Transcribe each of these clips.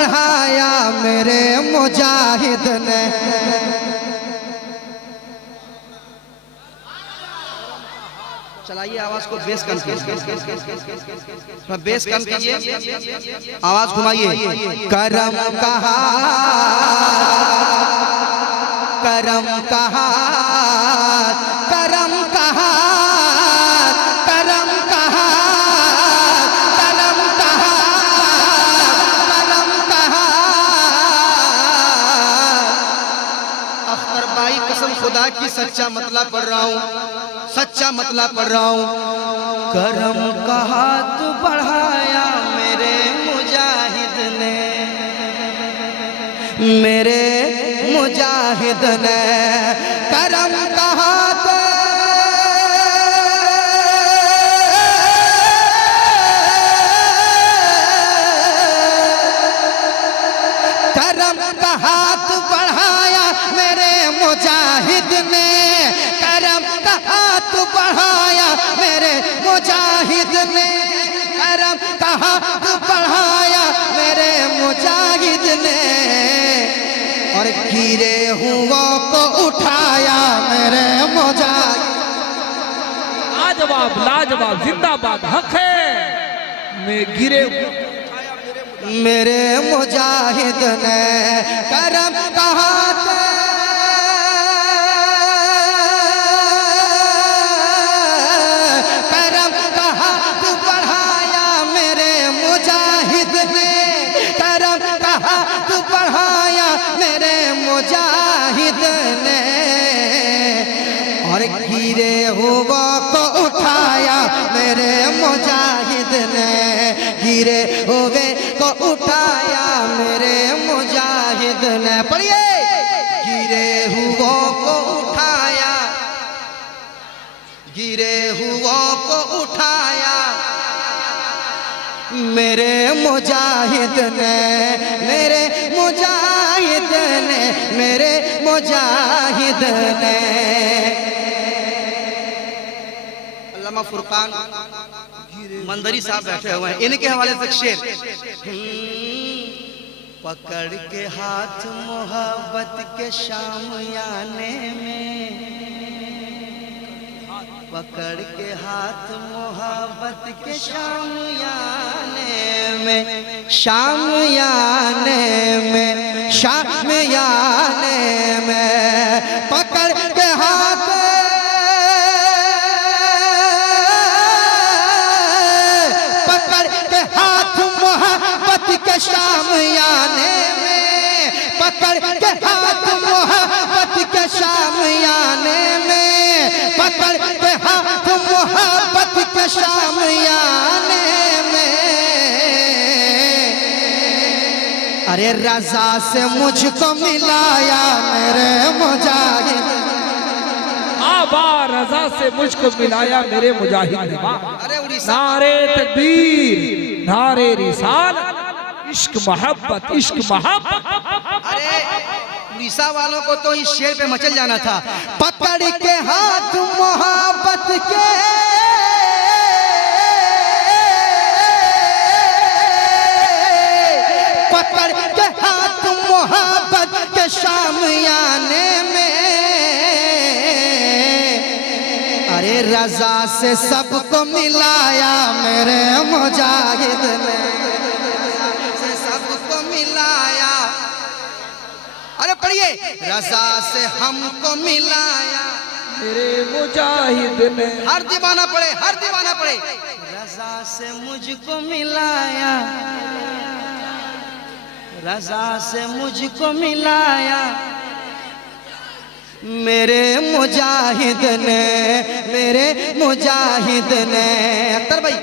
बढ़ाया मेरे मुजाहिद ने। चलाइए आवाज को, बेस कम कीजिए, बेस कम कीजिए, आवाज घुमाइए। करम कहा, करम कहा, करम कहा, करम कहा, करम कहा, करम कहा। अख्तर भाई कसम खुदा की सच्चा मतला पढ़ रहा हूँ, सच्चा मतला पढ़ रहा हूँ। करम का हाथ बढ़ाया मेरे मुजाहिद ने, मेरे मुजाहिद ने। करम का हाथ, करम का हाथ बढ़ाया मेरे मुजाहिद ने। करम का हाथ बढ़ाया मेरे मुजाहिद ने। करम का हाथ बढ़ाया मेरे मुजाहिद ने। और गिरे हुओं को उठाया मेरे मुजाहिद। लाजवाब लाजवाब, जिंदाबाद, हक है। मैं गिरे मेरे मुजाहिद ने। करम का हाथ, करम का हाथ बढ़ाया मेरे मुजाहिद ने। करम का हाथ बढ़ाया मेरे मुजाहिद ने। और गिरे हुआ को उठाया मेरे मुजाहिद ने। गिरे हुए को उठाया मेरे मुजाहिद ने। पढ़िए। गिरे हुओं को उठाया, गिरे हुओं को उठाया मेरे मुजाहिद ने, मेरे मुजाहिद ने, मेरे मुजाहिद ने। अल्लामा फुरकान मंदरी साहब बैठे हुए हैं, इनके हवाले से शेर। पकड़ के हाथ मोहब्बत के शामियाने में, पकड़ के हाथ मोहब्बत के शामियाने में, शामियाने में, शामियाने में। पकड़ के हाथ, पकड़ के हाथ मोहब्बत के शामियाने में, पकड़ के हाथ मोहब्बत के शामियाने में, पकड़ के हाथ मोहब्बत के शामियाने में। अरे रज़ा से मुझको मिलाया मेरे मुजाहिद। आबा रज़ा से मुझको मिलाया मेरे मुजाहिद ने। नारे तकबीर, नारे रिसालत, इश्क मोहब्बत, इश्क मोहब्बत। अरे उड़ीसा वालों को तो इस शेर पे मचल जाना था। पकड़ के हाथ मोहब्बत के, पकड़ के हाथ मोहब्बत के शामियाने में। अरे रज़ा से सबको मिलाया मेरे मुजाहिद ने, से सबको मिलाया। अरे पढ़िए। रज़ा से हमको मिलाया मेरे मुजाहिद ने। हर दीवाना पढ़े, हर दीवाना पढ़े। रज़ा से मुझको मिलाया, रज़ा से मुझको मिलाया मेरे मुजाहिद ने, मेरे मुजाहिद ने। अख्तर भाई।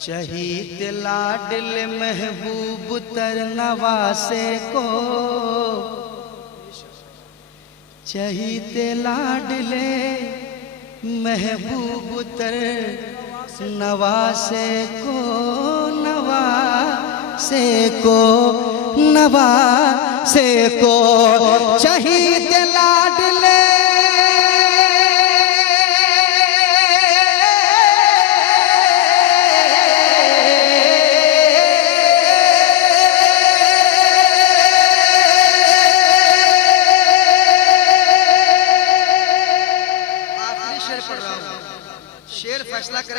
चहीत लाडल महबूब तर नवासे को, चहीत लाडले महबूब तर नवासे को, नवासे को, नवासे को। चहीत लाडले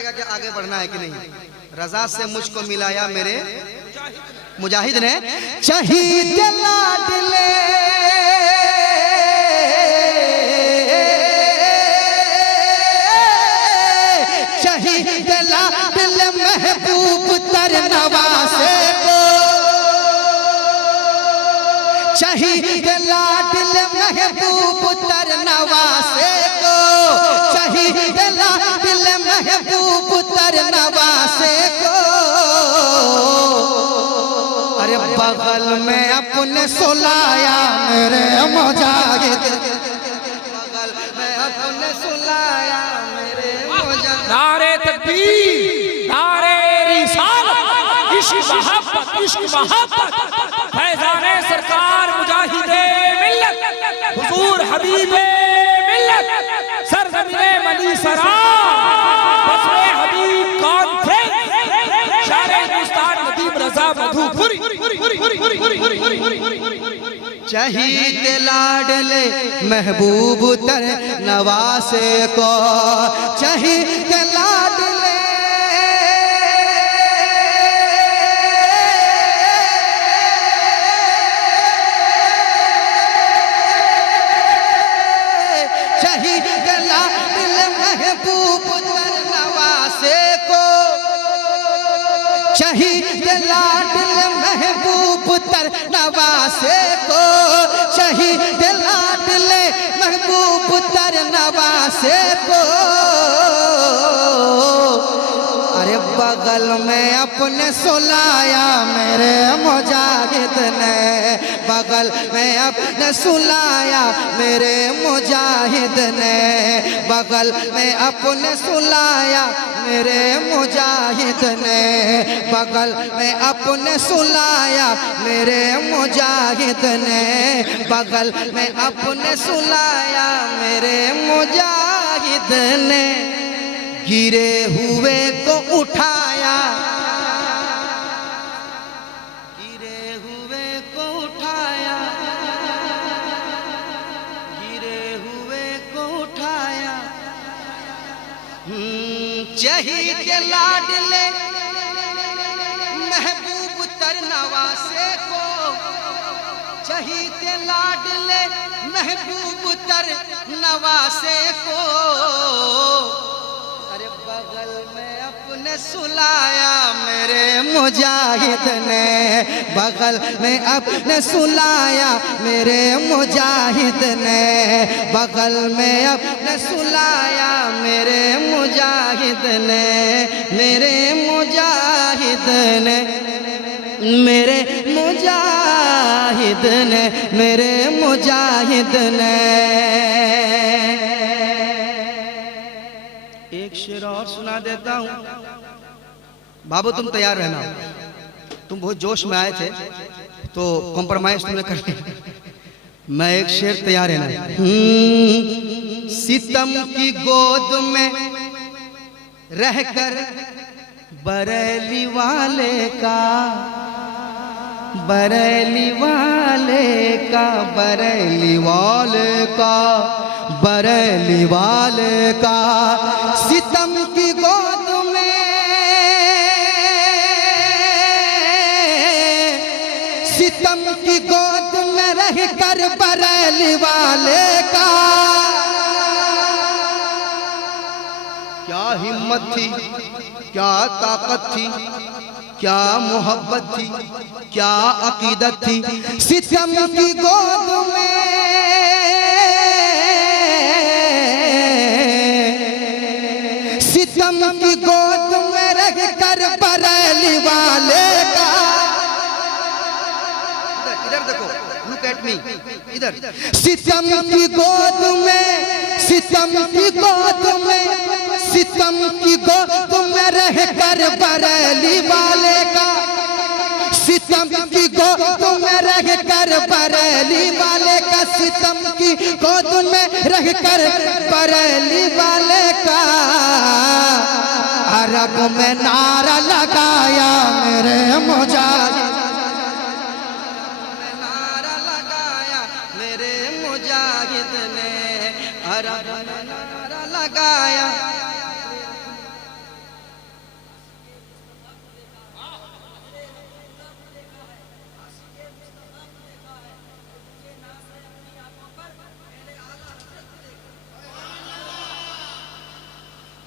पड़ेगा कि आगे बढ़ना है कि नहीं। रजा से मुझको मिलाया मेरे मुजाहिद ने, शहीद लाडले शहीद लाडले महबूब तर नवासे को, शहीद लाडले महबूब तर नवासे को, शहीद लाडले महबूब तर नवासे को। अरे बगल में अपने सुलाया मेरे मुजाहिद, बगल में अपने सुलाया मेरे मुजाहिद। नारे तकबीर, नारे रिसालत, इश्क मोहब्बत, फैज़ाने सरकार मुजाहिदे मिल्लत, हुजूर हबीबे मिल्लत, सरज़मीने मनी सरा, बसरे हबीब कॉन्फ्रेंस, शारे हिंदुस्तान नदीम रज़ा मधुपुरी। शहीद लाडले महबूब तर नवासे को, शहीद लाडले शहीद लाडले महबूब तर नवासे को, शहीद लाडले महबूब तर नवासे को, शहीद लाडले महबूब तर नवासे को। अरे बगल में अपने सुलाया मेरे मुजाहिद ने, बगल में अपने सुलाया मेरे मुजाहिद ने, बगल में अपने सुलाया मेरे मुजाहिद ने, बगल में अपने सुलाया मेरे मुजाहिद ने, बगल में अपने सुलाया मेरे मुजाहिद ने। गिरे हुए को उठाया, गिरे हुए को उठाया, गिरे हुए को उठाया। शहीद लाडले महबूब तर नवासे को, शहीद लाडले महबूब तर नवासे को। अरे बगल में अपने सुलाया मेरे मुजाहिद ने, बगल में अपने सुलाया मेरे मुजाहिद ने, बगल में अपने सुलाया मेरे मुजाहिद ने, मेरे मुजाहिद ने, मेरे मुजाहिद ने, मेरे मुजाहिद ने। एक शेर और सुना देता हूँ। बाबू तुम तैयार रहना, तुम बहुत जोश में आए थे तो कॉम्प्रोमाइज तुमने कर लिया। मैं एक शेर तैयार रहना। सितम की गोद में रहकर बरेली वाले का, बरेली वाले का, बरेली वाले का, बरेली वाले का, सितम की गोद में, सितम की गोद में रहकर बरेली वाले का। क्या हिम्मत थी, क्या ताकत थी, क्या मोहब्बत थी, क्या अकीदत थी। सितम की गोद में, सितम की गोद में रहकर बरेली वाले का। इधर देखो, लुक एट मी, इधर। सितम की गोद में, सितम की गोद में, सितम की गोद में रहकर बरेली वाले का, सितम की गोद में रहकर बरेली वाले का, सितम की गोद में रहकर बरेली वाले का। अरब में नारा लगाया मेरे मुजाहिद, नारा लगाया मेरे मुजाहिद ने, अरब में नारा लगाया।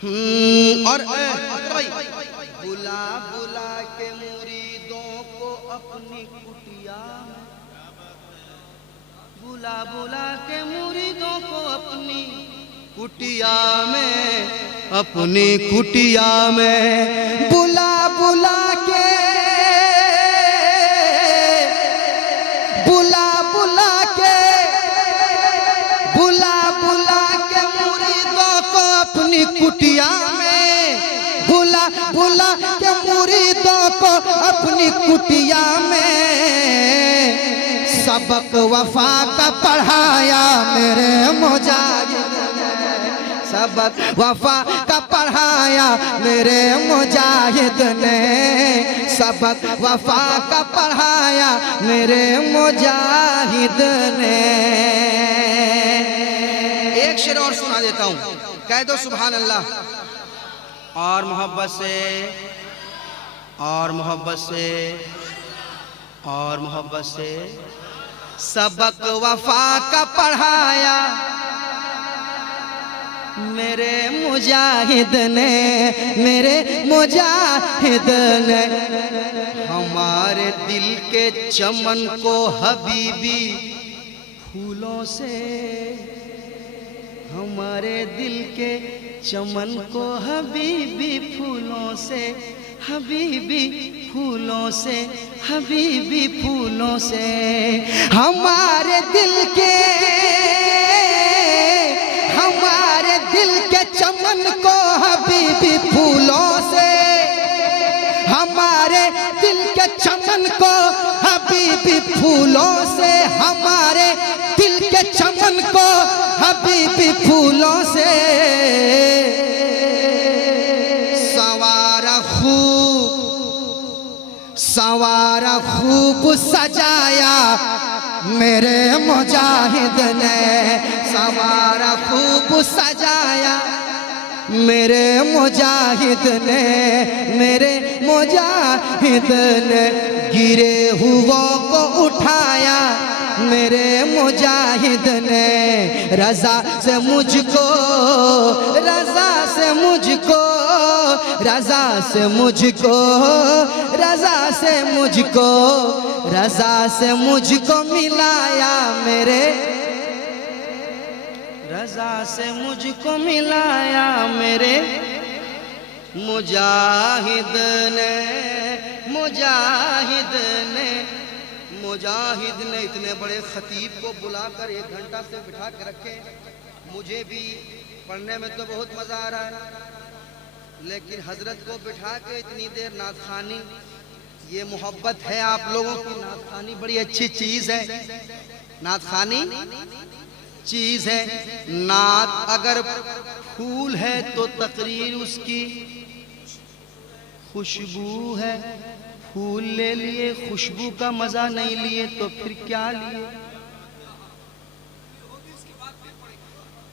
और भाई बुला बुला के मुरीदों को अपनी कुटिया में, बुला बुला के मुरीदों को अपनी कुटिया में, अपनी कुटिया में बुला बुला के, बुला बुला के, बुला बुला के मुरीदों को अपनी कुटिया में, बुला बुला के मुरीदों को अपनी कुटिया में, सबक वफा का पढ़ाया मेरे मुजाहिद ने, सबक वफा का पढ़ाया मेरे मुजाहिद ने, सबक वफा का पढ़ाया मेरे मुजाहिद ने। एक शेर और सुना देता हूँ, कह दो सुभान अल्लाह। और मोहब्बत से, और मोहब्बत से, और मोहब्बत से, सबक वफा का पढ़ाया मेरे मुजाहिद ने, मेरे मुजाहिद ने। हमारे दिल के चमन को हबीबी फूलों से, हमारे दिल के चमन को हबीबी फूलों से, हबीबी फूलों से, हबीबी फूलों से, हमारे दिल के, हमारे दिल के चमन को हबीबी फूलों से, हमारे दिल के चमन को हबीबी फूलों से, हमारे दिल के चमन को हबीबी फूलों से, सवारा खूब, सवारा खूब सजाया मेरे मुजाहिद ने, सवारा खूब सजाया मेरे मुजाहिद ने, मेरे मुजाहिद ने। गिरे हुओं को उठाया मेरे मुजाहिद ने, रज़ा से मुझको, रज़ा से मुझको, रज़ा से मुझको, रज़ा से मुझको, रज़ा से मुझको मिलाया मेरे, रज़ा से मुझको मिलाया मेरे मुजाहिद ने, मुजाहिद ने। मुजाहिद ने इतने बड़े खतीब को बुलाकर 1 घंटा से बिठा के रखे। मुझे भी पढ़ने में तो बहुत मज़ा आ रहा है, लेकिन हजरत को बिठा के इतनी देर नात खानी, ये मोहब्बत है आप लोगों की। नात खानी बड़ी अच्छी चीज़ है, नात खानी चीज़ है। नात अगर फूल है तो तकरीर उसकी खुशबू है। फूल ले लिए, खुशबू का मजा नहीं लिए तो फिर क्या लिए?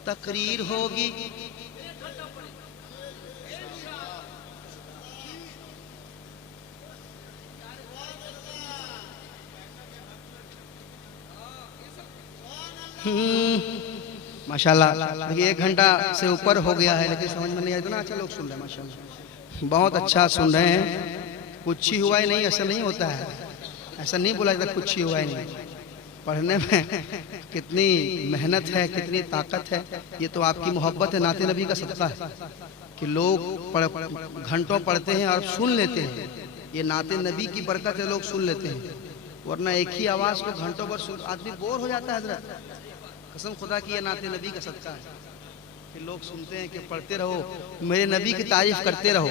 तकरीर होगी। माशाल्लाह, देखिए 1 घंटा से ऊपर हो गया है, लेकिन समझ में नहीं आया। इतना अच्छा लोग सुन रहे हैं, माशाल्लाह बहुत अच्छा सुन रहे हैं। कुछ ही हुआ ही नहीं, ऐसा नहीं होता है, ऐसा नहीं बोला जाता कुछ ही हुआ ही नहीं। पढ़ने में कितनी मेहनत है, कितनी ताकत है। ये तो आपकी मोहब्बत है, नाते नबी का सदका है कि लोग घंटों पढ़ते हैं और सुन लेते हैं। ये नाते नबी की बरकत है, लोग सुन लेते हैं, वरना एक ही आवाज़ को घंटों पर सुन आदमी बोर हो जाता है। हजरत कसम खुदा की ये नाते नबी का सदका है कि लोग सुनते हैं कि पढ़ते रहो, मेरे नबी की तारीफ करते रहो।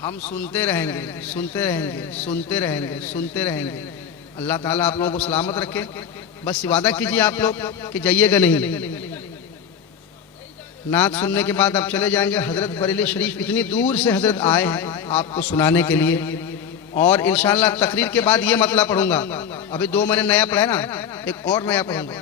हम सुनते रहेंगे, सुनते रहेंगे, सुनते रहेंगे, सुनते रहेंगे। अल्लाह ताला आप लोगों को सलामत रखे। बस वादा कीजिए आप लोग कि जाइएगा नहीं। नात सुनने के बाद आप चले जाएंगे। हजरत बरेली शरीफ इतनी दूर से हजरत आए हैं आपको सुनाने के लिए, और इंशाअल्लाह तकरीर के बाद ये मतला पढ़ूंगा। अभी 2 मैंने नया पढ़ा है ना, एक और नया पढ़ूंगा।